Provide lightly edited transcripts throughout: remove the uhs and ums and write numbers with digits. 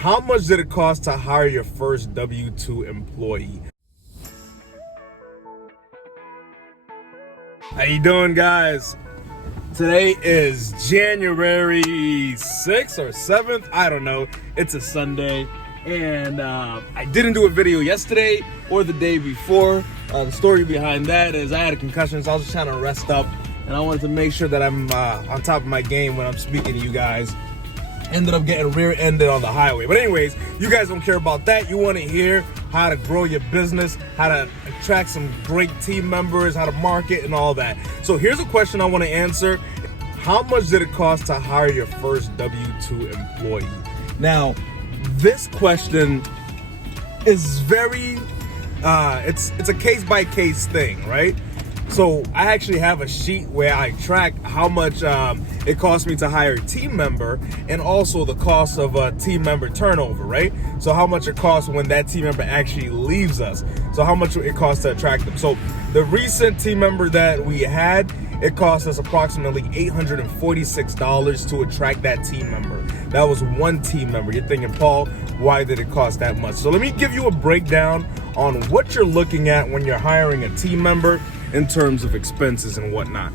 How much did it cost to hire your first W-2 employee? How you doing, guys? Today is January 6th or 7th. I don't know. It's a Sunday. And I didn't do a video yesterday or the day before. The story behind that is I had a concussion, so I was just trying to rest up. And I wanted to make sure that I'm on top of my game when I'm speaking to you guys. Ended up getting rear-ended on the highway. But anyways, you guys don't care about that. You want to hear how to grow your business, how to attract some great team members, how to market and all that. So here's a question I want to answer. How much did it cost to hire your first W-2 employee? Now, this question is very, it's a case-by-case thing, right? So I actually have a sheet where I track how much it costs me to hire a team member and also the cost of a team member turnover, right? So how much it costs when that team member actually leaves us. So how much it costs to attract them. So the recent team member that we had, it cost us approximately $846 to attract that team member. That was one team member. You're thinking, Paul, why did it cost that much? So let me give you a breakdown on what you're looking at when you're hiring a team member in terms of expenses and whatnot.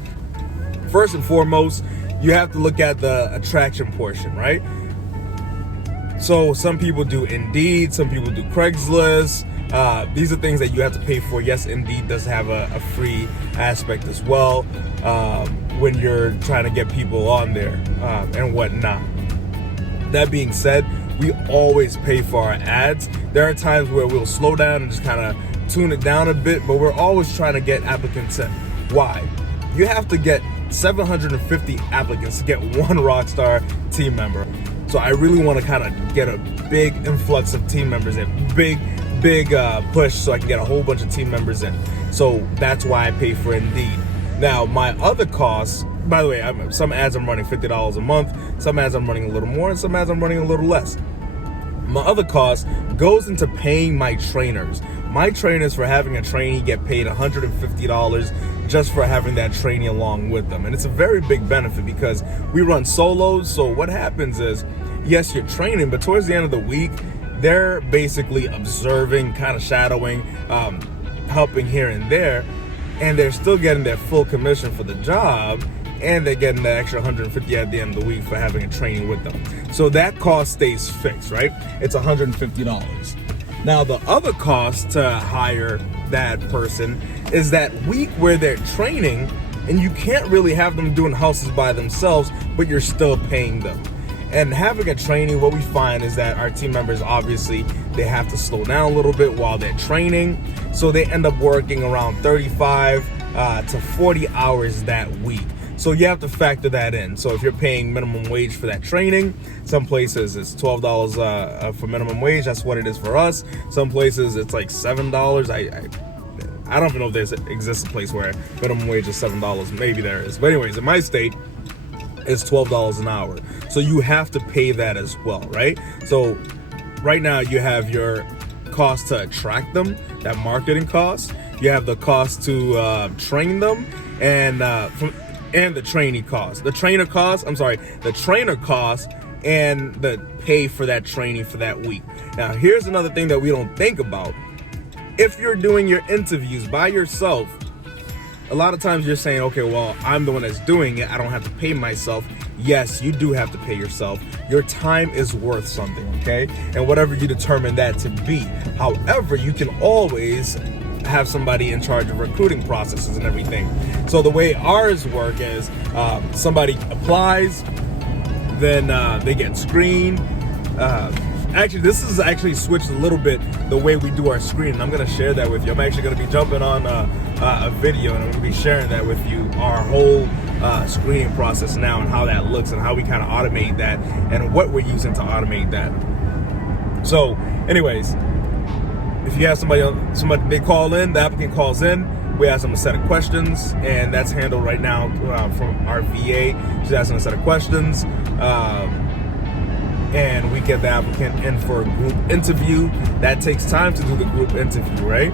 First and foremost, you have to look at the attraction portion, right? So some people do Indeed, some people do Craigslist. These are things that you have to pay for. Yes, Indeed does have a free aspect as well when you're trying to get people on there and whatnot. That being said, we always pay for our ads. There are times where we'll slow down and just kind of tune it down a bit, but we're always trying to get applicants in. Why? You have to get 750 applicants to get one Rockstar team member. So I really want to kind of get a big influx of team members in, big push so I can get a whole bunch of team members in. So that's why I pay for Indeed. Now, my other costs, by the way, some ads I'm running $50 a month, some ads I'm running a little more, and some ads I'm running a little less. My other cost goes into paying my trainers. My trainers, for having a trainee, get paid $150 just for having that trainee along with them. And it's a very big benefit because we run solos. So what happens is, yes, you're training, but towards the end of the week, they're basically observing, kind of shadowing, helping here and there, and they're still getting their full commission for the job, and they're getting the extra $150 at the end of the week for having a training with them. So that cost stays fixed, right? It's $150. Now, the other cost to hire that person is that week where they're training, and you can't really have them doing houses by themselves, but you're still paying them. And having a trainee, what we find is that our team members, obviously, they have to slow down a little bit while they're training. So they end up working around 35 to 40 hours that week. So you have to factor that in. So if you're paying minimum wage for that training, some places it's $12 for minimum wage. That's what it is for us. Some places it's like $7. I don't even know if there exists a place where minimum wage is $7. Maybe there is. But anyways, in my state, it's $12 an hour. So you have to pay that as well, right? So right now you have your cost to attract them, that marketing cost. You have the cost to train them, and the trainee cost. The trainer cost and the pay for that trainee for that week. Now, here's another thing that we don't think about. If you're doing your interviews by yourself, a lot of times you're saying, okay, well, I'm the one that's doing it. I don't have to pay myself. Yes, you do have to pay yourself. Your time is worth something, okay? And whatever you determine that to be. However, you can always have somebody in charge of recruiting processes and everything. So the way ours work is somebody applies, then they get screened. Actually, this is actually switched a little bit the way we do our screening. I'm going to share that with you. I'm actually going to be jumping on a video, and I'm going to be sharing that with you, our whole screening process now and how that looks and how we kind of automate that and what we're using to automate that. So anyways, if you have somebody they call in, the applicant calls in, we ask them a set of questions, and that's handled right now from our VA. She's asking a set of questions, and we get the applicant in for a group interview. That takes time to do the group interview, right?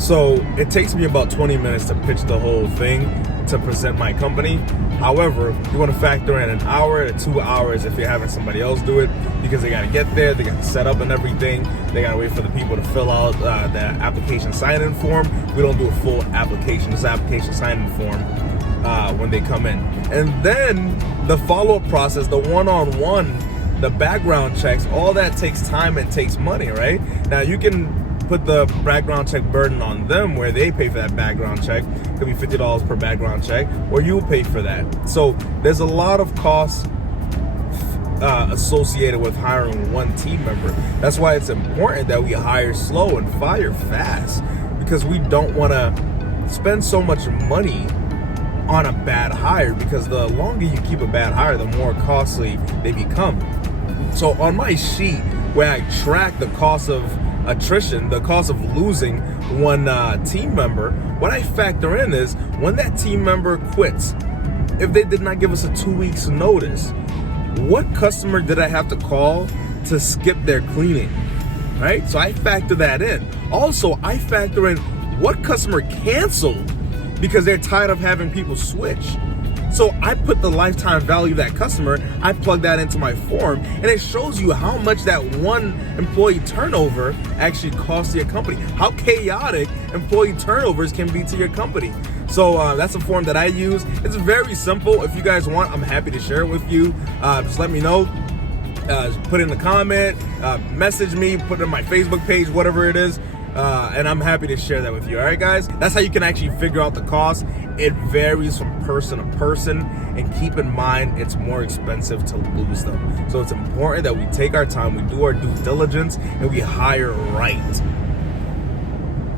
So it takes me about 20 minutes to pitch the whole thing. to present my company. However, you want to factor in an hour to 2 hours if you're having somebody else do it, because they got to get there, they got to set up and everything, they got to wait for the people to fill out the application sign-in form. We don't do a full application, it's application sign-in form when they come in. And then the follow-up process, the one-on-one, the background checks, all that takes time and takes money, right? Now you can put the background check burden on them where they pay for that background check. It could be $50 per background check, or you'll pay for that. So there's a lot of costs associated with hiring one team member. That's why it's important that we hire slow and fire fast, because we don't want to spend so much money on a bad hire, because the longer you keep a bad hire, the more costly they become. So on my sheet where I track the cost of attrition, the cost of losing one team member, what I factor in is when that team member quits, if they did not give us a 2 weeks notice, what customer did I have to call to skip their cleaning, right? So I factor that in. Also, I factor in what customer canceled because they're tired of having people switch. So I put the lifetime value of that customer, I plug that into my form, and it shows you how much that one employee turnover actually costs your company, how chaotic employee turnovers can be to your company. So that's a form that I use. It's very simple. If you guys want, I'm happy to share it with you. Just let me know. Put in the comment, message me, put it on my Facebook page, whatever it is. And I'm happy to share that with you. All right, guys? That's how you can actually figure out the cost. It varies from person to person, and keep in mind it's more expensive to lose them. So it's important that we take our time, we do our due diligence, and we hire right.